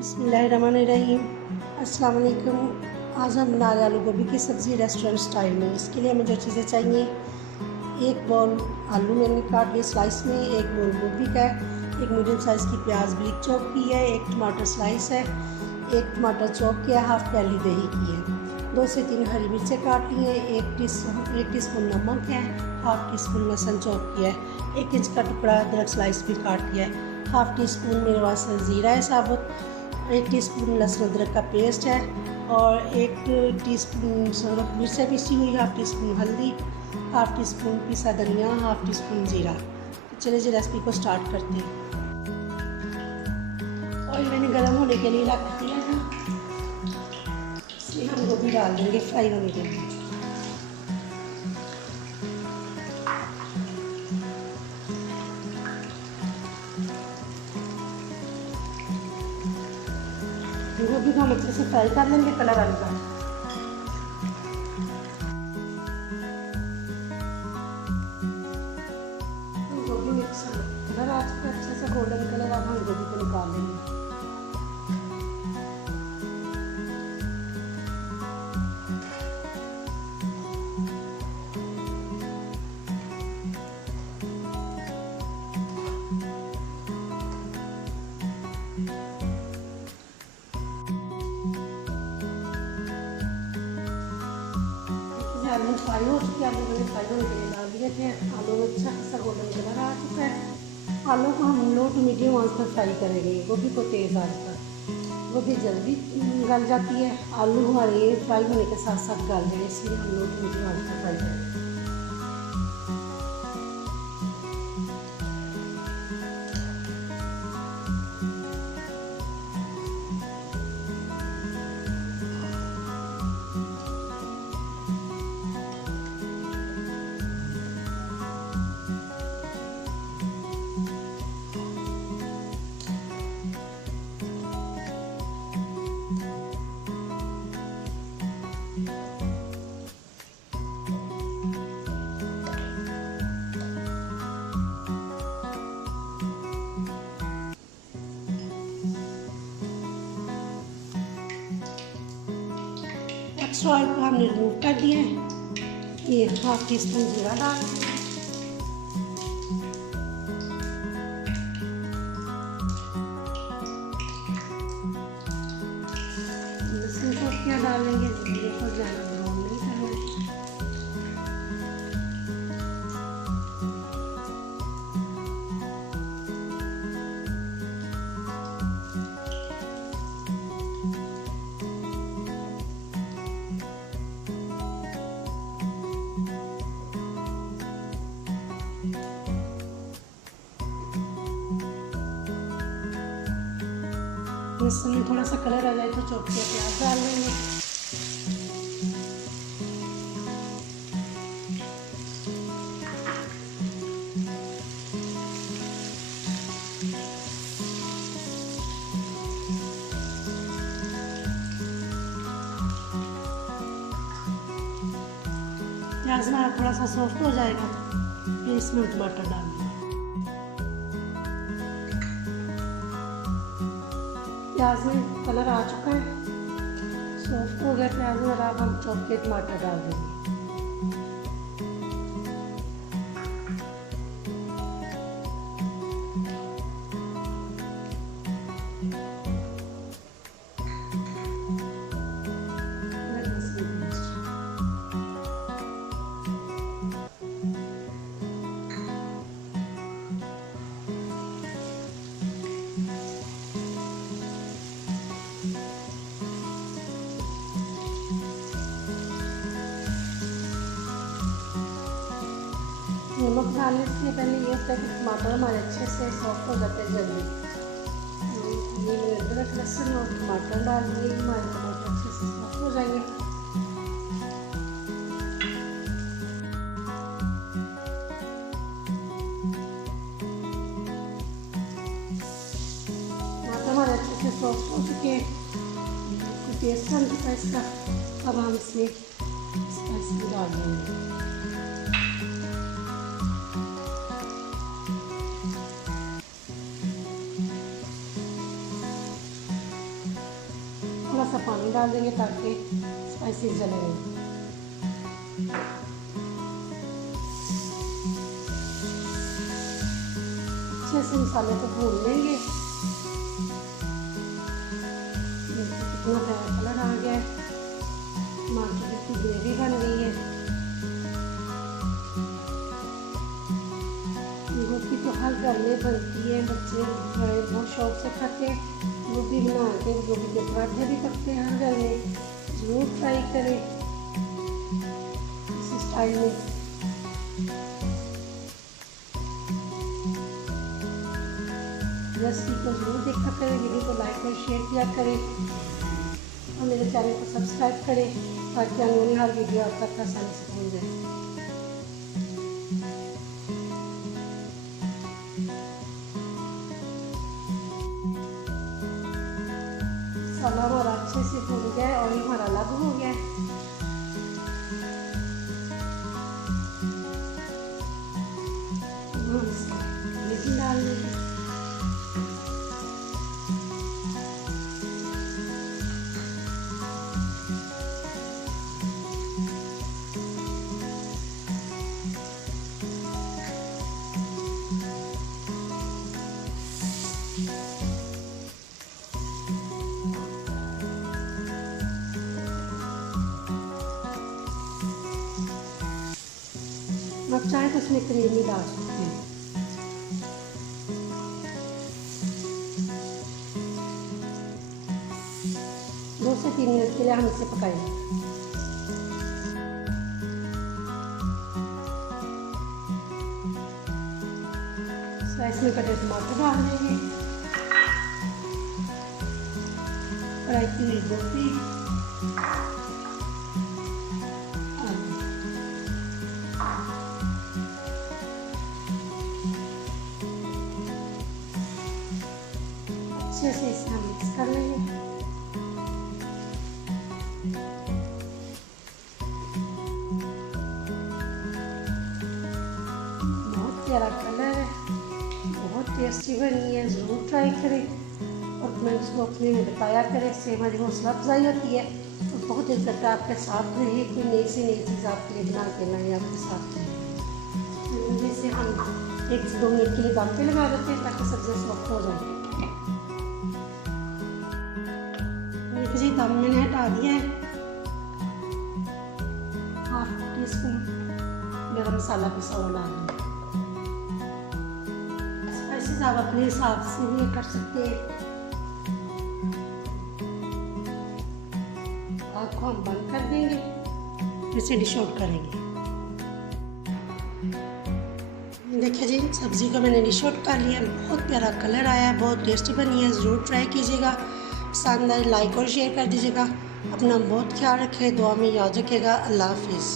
बिस्मिल्लाहिर्रहमानिर्रहीम। अस्सलाम वालेकुम। आज हम बना रहे आलू गोभी की सब्ज़ी रेस्टोरेंट स्टाइल में। इसके लिए हमें जो चीज़ें चाहिए, एक बाउल आलू मैंने काट लिए स्लाइस में, एक बाउल गोभी का है, एक मीडियम साइज़ की प्याज बारीक चॉप की है, एक टमाटर स्लाइस है, एक टमाटर चॉप किया, हाफ प्याली दही की है, 2 से 3 हरी मिर्चें काट ली हैं, 1 टीस्पून नमक है, हाफ टी स्पून लहसुन चॉप किया है, 1 इंच का टुकड़ा अदरक स्लाइस भी काट लिया है, हाफ टी स्पून मेरे पास ज़ीरा है साबुत, 1 टीस्पून लहसुन अदरक का पेस्ट है और 1 टीस्पून मिर्चें पीसी हुई, हाफ टी स्पून हल्दी, हाफ टी स्पून पिसा धनिया, हाफ टी स्पून जीरा। चलिए जी रेसिपी को स्टार्ट करते हैं। ऑयल मैंने गर्म होने के लिए रख दिया है, इसमें हम गोभी डाल देंगे फ्राई होने के लिए। गोभी को हम अच्छे से फ्राई कर लेंगे कलर आने का। गोभी मिक्स कलर आ चुका है, अच्छे से गोल्डन कलर। अब हम गोभी को निकाल लेंगे। आलू फ्राई हो चुके हैं, आलू मैंने फ्राई होने के लिए डाल दिए थे। आलू में अच्छा खासा गोल्डन कलर आ चुका है। आलू को हम लो टू मीडियम आंच पर फ्राई करेंगे, गोभी को तेज़ आंच पर। गोभी जल्दी गल जाती है, आलू हमारे फ्राई होने के साथ साथ गल जाए, इसलिए हम लो टू मीडियम आंच पर फ्राई करेंगे। एक्स्ट्रा ऑयल को हमने रिमूव कर दिया है। ये हाफ टी स्पून जीरा डाल, लहसुन चौकियाँ डालेंगे, जीरे को ज़्यादा ब्राउन नहीं करना है। लहसुन में थोड़ा सा कलर आ जाए तो चॉप किया प्याज डाल देंगे। प्याज हमारा थोड़ा सा सॉफ्ट हो जाएगा, फिर इसमें टमाटर डाल देंगे। प्याज में कलर आ चुका है, सॉफ्ट हो गया प्याज में। अब हम चॉप के टमाटर डाल देंगे। नमक डालने से पहले ये होता है कि टमाटर हमारे अच्छे से सॉफ्ट हो जाते हैं जल्दी। ये मैंने अदरक लहसुन और टमाटर डाल दिए, हमारे टमाटर अच्छे से सॉफ्ट हो जाएंगे। टमाटर हमारे अच्छे से सॉफ्ट हो चुके हैं, टेस्ट बन चुका है इसका। अब हम इसमें स्पाइस डाल देंगे। पानी डाल देंगे ताकि स्पाइसेस जले नहीं। अच्छे से मसाले को भून लेंगे। कितना प्यारा कलर आ गया है, टमाटर की ग्रेवी बन गई है। गोभी तो हर घर में बनती है, बच्चे बड़े बहुत शौक से खाते हैं। गोभी बना के गोभी के पराठे भी पकते हैं हर घर में, ज़रूर ट्राई करें इस स्टाइल में। रेसिपी को जरूर देखा करें, वीडियो को लाइक और शेयर किया करें और मेरे चैनल को सब्सक्राइब करें ताकि आने वाली हर वीडियो आप तक आसानी से पहुंच जाए। मसाला हमारा अच्छे से भून गया है और ये हमारा अलग हो गया है। हम इसका ग्रेवी डाल देंगे। आप चाहे तो उसमें क्रीम भी डाल सकते हैं। दो से 3 मिनट के लिए हम इसे पकाएंगे। स्लाइस में कटे टमाटर डाल देंगे, फ्राई की हुई गोभी, अच्छे से इसे हम मिक्स कर लेंगे। बहुत प्यारा कलर है, बहुत टेस्टी बनी है, ज़रूर ट्राई करें और कमेंट्स बॉक्स में बताया करें। इससे हमारी हौसला अफजाई होती है और बहुत दिल करता है आपके साथ रहे, कोई नई से नई चीज़ आपके लिए बना के लाएँ आपके साथ रहे। जैसे हम 1 से 2 मिनट के लिए दम पे लगा देते हैं ताकि सब्ज़ी सॉफ्ट हो जाए। जी दम मैंने हटा दिया है। 1/2 टीस्पून गरम मसाला पिसा हुआ डाल दूँ। स्पाइसेस आप अपने हिसाब से भी कर सकते हैं। आग को हम बंद कर देंगे, इसे डिश आउट करेंगे। देखिए जी सब्ज़ी को मैंने डिश आउट कर लिया, बहुत प्यारा कलर आया है, बहुत टेस्टी बनी है, ज़रूर ट्राई कीजिएगा। पसंद आए लाइक और शेयर कर दीजिएगा। अपना बहुत ख्याल रखें, दुआ में याद रखिएगा। अल्लाह हाफिज़।